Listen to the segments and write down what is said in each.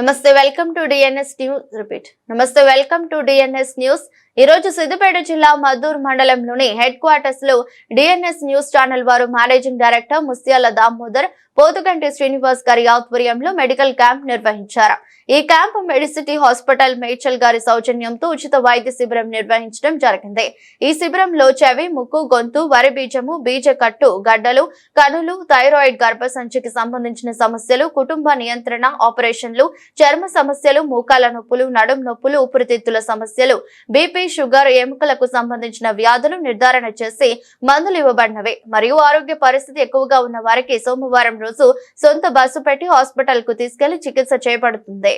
నమస్తే welcome to DNS news repeat నమస్తే welcome to DNS news ఈ రోజు సిద్దిపేట జిల్లా మద్దూర్ మండలంలోని హెడ్ క్వార్టర్స్ లో డిఎన్ఎస్ న్యూస్ ఛానల్ వారు మేనేజింగ్ డైరెక్టర్ ముస్యాల దామోదర్ పోతుగంటి శ్రీనివాస్ గారి ఆధ్వర్యంలో మెడికల్ క్యాంప్ నిర్వహించారు। ఈ క్యాంప్ మెడిసిటీ హాస్పిటల్ మేడ్చల్ గారి సౌజన్యంతో ఉచిత వైద్య శిబిరం నిర్వహించడం జరిగింది। ఈ శిబిరంలో చెవి, ముక్కు, గొంతు, వరి బీజము, బీజ కట్టు, గడ్డలు, కనులు, థైరాయిడ్, గర్భసంచికి సంబంధించిన సమస్యలు, కుటుంబ నియంత్రణ ఆపరేషన్లు, చర్మ సమస్యలు, మోకాల నొప్పులు, నడుం నొప్పులు, ఊపిరితిత్తుల సమస్యలు, బీపీ, షుగర్, ఎముకలకు సంబంధించిన వ్యాధులు నిర్ధారణ చేసి మందులు ఇవ్వబడినవి మరియు ఆరోగ్య పరిస్థితి ఎక్కువగా ఉన్న వారికి సోమవారం రోజు సొంత బస్సు పెట్టి హాస్పిటల్ కు తీసుకెళ్లి చికిత్స చేయబడుతుంది।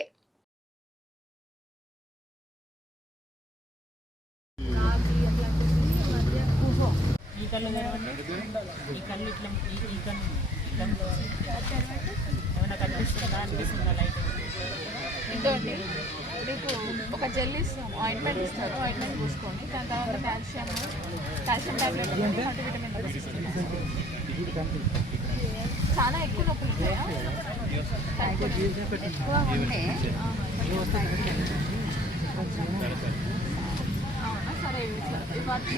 ఇంకోటి మీకు ఒక జెల్ ఇస్తాము, ఆయింట్మెంట్ ఇస్తారు, ఆయింట్మెంట్ పూసుకోండి। దాని తర్వాత కాల్షియం టాబ్లెట్, మల్టీవిటమిన్ చాలా ఎక్కువ నొప్పులు ఉంటాయా? ఎక్కువ ఉంటే అవునా? సరే ఇవ్వాలి।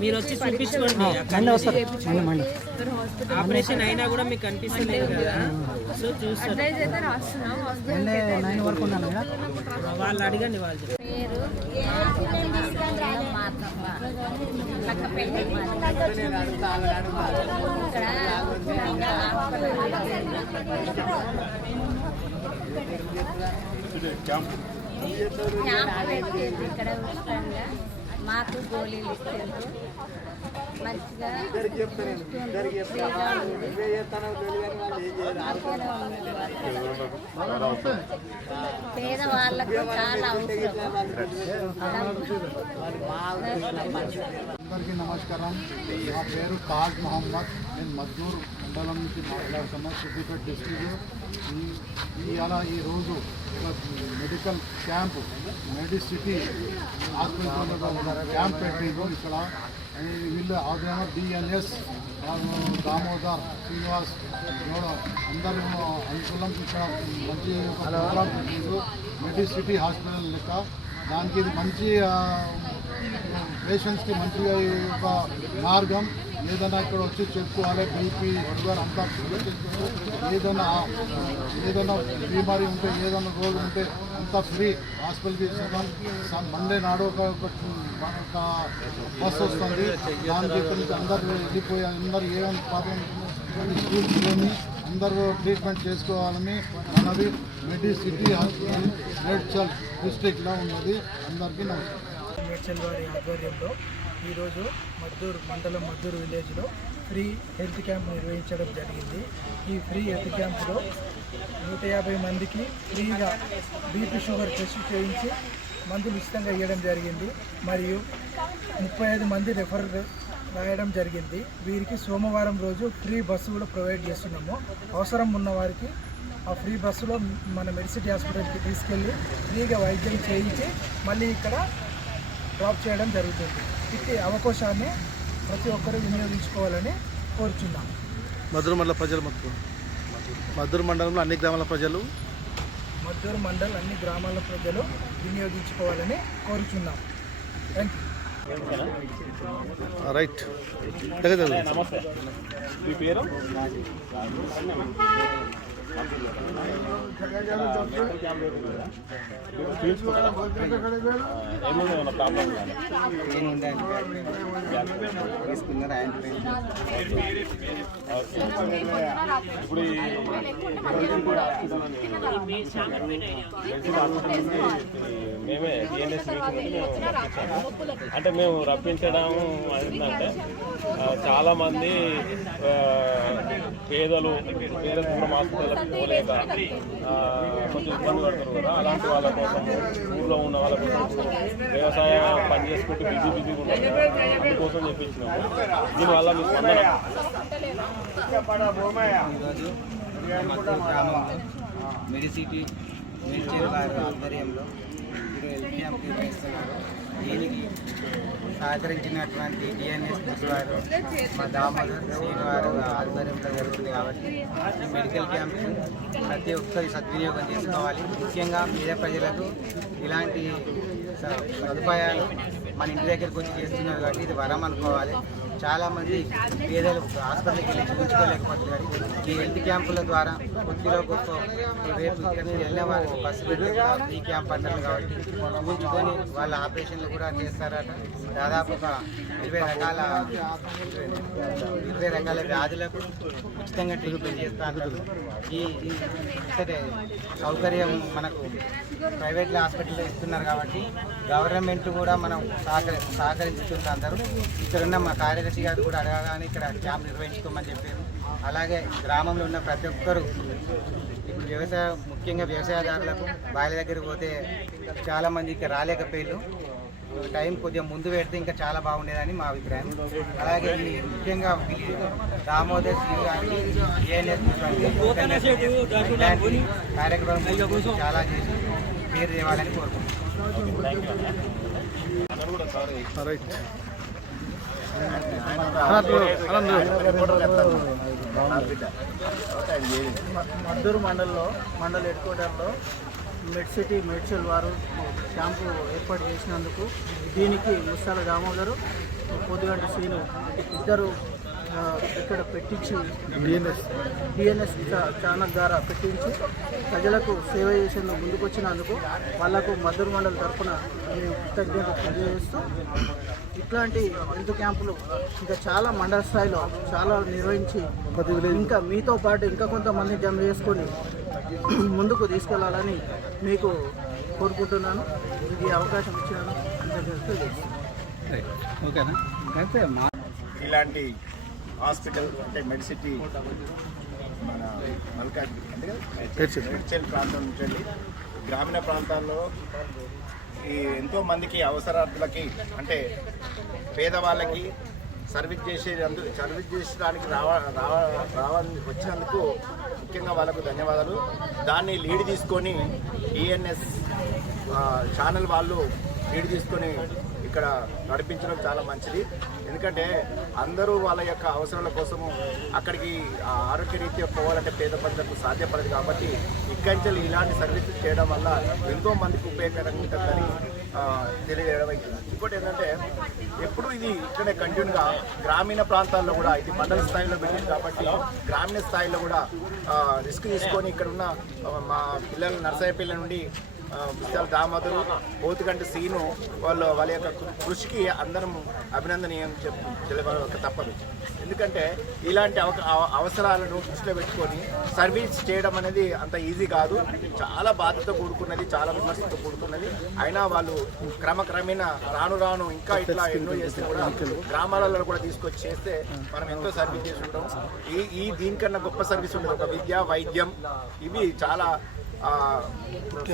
మీరు వచ్చి చూపించుకోండి, ఆపరేషన్ అయినా కూడా మీకు కనిపిస్తలేదు కదా, సో చూస్తారు। వాళ్ళు అడగండి, వాళ్ళు ఇక్కడ ఉచితంగా మాకు గోళీలు ఇస్తారు, మంచిగా పేదవాళ్ళకు చాలా అవసరం। అందరికీ నమస్కారం। నా పేరు తాజ్ మహమ్మద్, నేను మద్దూర్ మండలం నుంచి మాట్లాడుతున్నా, సిద్దిపేట డిస్ట్రిక్ట్। ఇవాళ ఈరోజు medical camp Medicity hospital camp పెట్టిండ్రు ఇక్కడ। వీళ్ళు ఆధ్వర్యంలో డిఎన్ఎస్ దామోదర్ శ్రీనివాస్ అందరూ అనుకూలం ఇక్కడ మంచి ప్రోగ్రాం పెట్టిండ్రు మెడిసిటీ హాస్పిటల్ లెక్క। దానికి ఇది మంచి పేషెంట్స్కి మంచిగా ఒక మార్గం। ఏదైనా ఇక్కడ వచ్చి చెప్పుకోవాలి, బీపీ, షుగర్ అంతా ఏదైనా బీమారీ ఉంటే, ఏదైనా రోగం ఉంటే అంతా ఫ్రీ హాస్పిటల్కి ఇస్తాం। మండే నాడు ఒక బస్ వస్తుంది, దానికి ఇక్కడ నుంచి అందరూ వెళ్ళిపోయి అందరూ ఏమైనా ప్రాబ్లం చూసుకొని అందరూ ట్రీట్మెంట్ చేసుకోవాలని మనది మెడిసిటీ హాస్పిటల్ మేడ్చల్ డిస్ట్రిక్ట్లో ఉన్నది। అందరికీ నమస్కారం। మేడ్చల్ వారి ఆధ్వర్యంలో ఈరోజు మండలం మద్దూరు విలేజ్లో ఫ్రీ హెల్త్ క్యాంప్ నిర్వహించడం జరిగింది. ఈ ఫ్రీ హెల్త్ క్యాంపులో 150 మందికి ఫ్రీగా బీపీ షుగర్ టెస్ట్ చేయించి మందులు ఉచితంగా ఇవ్వడం జరిగింది. మరియు 35 మంది రెఫర్ రాయడం జరిగింది. వీరికి సోమవారం రోజు ఫ్రీ బస్సు కూడా ప్రొవైడ్ చేస్తున్నాము. అవసరం ఉన్న వారికి ఆ ఫ్రీ బస్సులో మన మెడిసిటీ హాస్పిటల్కి తీసుకెళ్ళి ఫ్రీగా వైద్యం చేయించి మళ్ళీ ఇక్కడ డ్రాప్ చేయడం జరుగుతుంది. ఇట్టి అవకాశాన్ని ప్రతి ఒక్కరూ వినియోగించుకోవాలని కోరుచున్నాం. మద్దూరు మండల ప్రజలు మద్దూరు మండలంలో అన్ని గ్రామాల ప్రజలు మద్దూరు మండల్ అన్ని గ్రామాల ప్రజలు వినియోగించుకోవాలని కోరుచున్నాం. Thank you. రైట్. నమస్తే, మీ పేరు? ఏమన్నా ప్రాబ్లం ఇప్పుడు మేమే డిఎన్ఎస్ అంటే మేము రప్పించడం అంటే చాలామంది పేదలు వేరే దూరం హాస్పిటల్కి పోలేక కొంచెం ఇబ్బంది పడతారు కదా. అలాంటి వాళ్ళ కోసం, ఊళ్ళో ఉన్న వాళ్ళ కోసం వ్యవసాయం పని చేసుకుంటూ బిజీగా ఉంటారు. అందుకోసం చెప్పించినాము. దీనివల్ల మీకు మెడిసిటీ మేడ్చల్ వారి ఆధ్వర్యంలో ఇప్పుడు హెల్త్ క్యాంప్ నిర్వహిస్తున్నారు. దీనికి సహకరించినటువంటి డిఎన్ఎస్ వారు, మా దామోదర్ శ్రీను వారు ఆధ్వర్యంలో జరుగుతుంది. కాబట్టి ఈ మెడికల్ క్యాంప్ ప్రతి ఒక్కరి సద్వినియోగం చేసుకోవాలి. ముఖ్యంగా పేద ప్రజలకు ఇలాంటి సదుపాయాలు మన ఇంటి దగ్గరికి వచ్చి చేస్తున్నారు కాబట్టి ఇది వరం అనుకోవాలి. చాలామంది పేదలు హాస్పిటల్కి వెళ్ళి చూపించుకోలేకపోతున్నారు. ఈ హెల్త్ క్యాంపుల ద్వారా కొద్దిలో గొప్ప రేపు ఇక్కడ వెళ్ళిన వారికి బస్సు పెట్టి ఈ క్యాంప్ అంటారు కాబట్టి చూపించుకొని వాళ్ళ ఆపరేషన్లు కూడా చేస్తారట. దాదాపు ఒక 20 రకాల వ్యాధులకు ఉచితంగా ట్రీట్మెంట్ చేస్తారు. ఈ సౌకర్యం మనకు ప్రైవేట్ హాస్పిటల్లో ఇస్తున్నారు కాబట్టి గవర్నమెంట్ కూడా మనం సహకరించుతుంది. అందరూ ఇక్కడున్న మా కార్యదర్శి గారు కూడా అడగగానే ఇక్కడ క్యాంప్ నిర్వహించుకోమని చెప్పారు. అలాగే గ్రామంలో ఉన్న ప్రతి ఒక్కరూ ఇప్పుడు ముఖ్యంగా వ్యవసాయదారులకు బాయిల దగ్గరికి పోతే చాలామంది ఇక్కడ రాలేకపోయారు. టైం కొద్దిగా ముందు పెడితే ఇంకా చాలా బాగుండేదని మా అభిప్రాయం. అలాగే ఈ ముఖ్యంగా దామోదర్ శ్రీ గారికి ఇలాంటి కార్యక్రమం చాలా చేసి పేరు తేవాలని కోరుకుంటున్నాం. రైట్. మద్దూరు మండల్ హెడ్ క్వార్టర్లో మెడ్సిటీ మేడ్చల్ వారు క్యాంపు ఏర్పాటు చేసినందుకు దీనికి ముస్తాల దామోదరు, పొద్దుగంట శ్రీను ఇద్దరు ఇక్కడ పెట్టించి డిఎన్ఎస్ ఛానల్ ద్వారా పెట్టించి ప్రజలకు సేవ చేసేందుకు ముందుకొచ్చినందుకు వాళ్లకు మద్దూరు మండలి తరఫున మేము కృతజ్ఞత తెలియజేస్తూ ఇట్లాంటి హెల్త్ క్యాంపులు ఇంకా చాలా మండల స్థాయిలో చాలా నిర్వహించి ఇంకా మీతో పాటు ఇంకా కొంతమంది జమ చేసుకొని ముందుకు తీసుకెళ్లాలని మీకు కోరుకుంటున్నాను. ఇది అవకాశం ఇచ్చినాను. ఓకేనా? అయితే ఇలాంటి హాస్పిటల్ అంటే మెడిసిటీ మన మల్కాజ్గిరి అంటే మేడ్చల్ ప్రాంతం నుంచి గ్రామీణ ప్రాంతాల్లో ఈ ఎంతోమందికి అవసరార్థులకి అంటే పేదవాళ్ళకి సర్వీస్ చేసడానికి వచ్చినందుకు ముఖ్యంగా వాళ్ళకు ధన్యవాదాలు. దాన్ని లీడ్ తీసుకొని ఈఎన్ఎస్ ఛానల్ వాళ్ళు లీడ్ తీసుకొని ఇక్కడ నడిపించడం చాలా మంచిది. ఎందుకంటే అందరూ వాళ్ళ యొక్క అవసరాల కోసము అక్కడికి ఆరోగ్యరీత్యా పోవాలంటే పేద ప్రజలకు సాధ్యపడదు. కాబట్టి ఇక్కడి నుంచి ఇలాంటి సర్వీసెస్ చేయడం వల్ల ఎంతో మందికి ఉపయోగకరంగా ఉంటుందని తెలియజేయడం అవుతుంది. ఇంకోటి ఏంటంటే ఎప్పుడు ఇది ఇక్కడే కంటిన్యూగా గ్రామీణ ప్రాంతాల్లో కూడా ఇది మండల స్థాయిలో పెట్టింది కాబట్టి గ్రామీణ స్థాయిలో కూడా రిస్క్ తీసుకొని ఇక్కడ ఉన్న మా పిల్లలు నర్సరీ పిల్లల నుండి ముత్యాల దామోదరు, పోతుగంటి శ్రీను వాళ్ళ యొక్క కృషికి అందరం అభినందనీయం తెలియక తప్పదు. ఎందుకంటే ఇలాంటి అవసరాలను దృష్టిలో పెట్టుకొని సర్వీస్ చేయడం అనేది అంత ఈజీ కాదు, చాలా బాధ్యత కూడుకున్నది, చాలా విమర్శతో కూడుకున్నది. అయినా వాళ్ళు క్రమక్రమేణా రాను ఇంకా ఇట్లా ఎన్నో చేస్తే కూడా గ్రామాలలో కూడా తీసుకొచ్చి చేస్తే మనం ఎంతో సర్వీస్ చేసుకుంటాం. దీనికన్నా గొప్ప సర్వీస్ ఉంటుంది. ఒక విద్య, వైద్యం ఇవి చాలా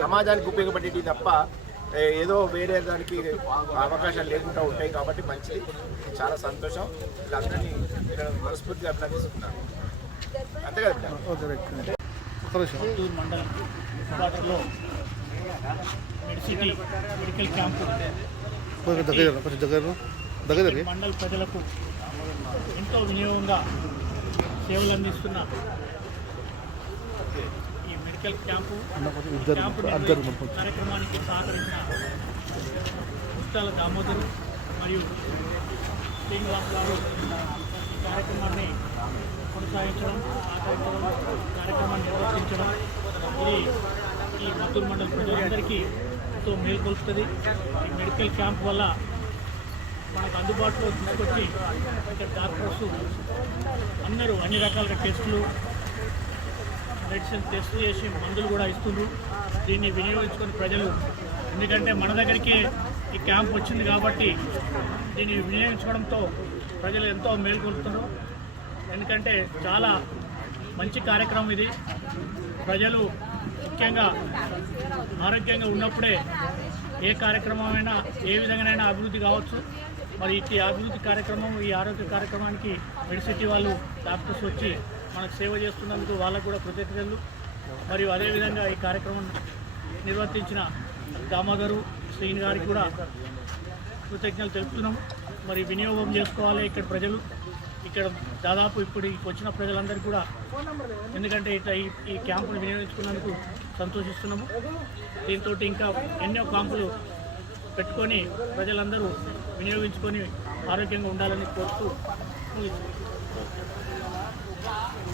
సమాజానికి ఉపయోగపడేవి తప్ప ఏదో వేరే దానికి అవకాశాలు లేకుండా ఉంటాయి. కాబట్టి మంచిది, చాలా సంతోషం. వీళ్ళందరినీ మనస్ఫూర్తిగా అభినందిస్తున్నాను. అంతే కదా. మద్దూరు మండలం క్వార్టర్లో మెడిసిటీ మెడికల్ క్యాంపు మండల ప్రజలకు ఎంతో వినియోగంగా సేవలు అందిస్తున్న ఈ మెడికల్ క్యాంపు కార్యక్రమానికి సహకరించిన ముత్యాల దామోదరు మరియు శ్రీనివాస్ గారు ఈ కార్యక్రమాన్ని కొనసాగించడం, కార్యక్రమాన్ని నిర్వర్తించడం ఇది ఈ మద్దూరు మండల ప్రజలందరికీ ఎంతో మేల్కొల్పుతుంది. ఈ మెడికల్ క్యాంప్ వల్ల మనకు అందుబాటులో తీసుకొచ్చి ఇక్కడ డాక్టర్స్ అందరూ అన్ని రకాల టెస్టులు, మెడిసిన్ టెస్ట్ చేసి మందులు కూడా ఇస్తున్నారు. దీన్ని వినియోగించుకొని ప్రజలు, ఎందుకంటే మన దగ్గరికి ఈ క్యాంప్ వచ్చింది కాబట్టి దీన్ని వినియోగించుకోవడంతో ప్రజలు ఎంతో మేల్కొల్పుతున్నారు. ఎందుకంటే చాలా మంచి కార్యక్రమం ఇది. ప్రజలు ముఖ్యంగా ఆరోగ్యంగా ఉన్నప్పుడే ఏ కార్యక్రమమైనా ఏ విధంగానైనా అభివృద్ధి కావచ్చు. మరి ఈ అభివృద్ధి కార్యక్రమం, ఈ ఆరోగ్య కార్యక్రమానికి మెడిసిటీ వాళ్ళు డాక్టర్స్ వచ్చి మనకు సేవ చేస్తున్నందుకు వాళ్ళకు కూడా కృతజ్ఞతలు. మరియు అదేవిధంగా ఈ కార్యక్రమం నిర్వర్తించిన దామోదరు, శ్రీని గారికి కూడా కృతజ్ఞతలు తెలుపుతున్నాం. మరి వినియోగం చేసుకోవాలి ఇక్కడ ప్రజలు. ఇక్కడ దాదాపు ఇప్పుడు వచ్చిన ప్రజలందరికీ కూడా, ఎందుకంటే ఇట్లా ఈ క్యాంపును వినియోగించుకున్నందుకు సంతోషిస్తున్నాము. దీంతో ఇంకా ఎన్నో క్యాంపులు పెట్టుకొని ప్రజలందరూ వినియోగించుకొని ఆరోగ్యంగా ఉండాలని కోరుతూ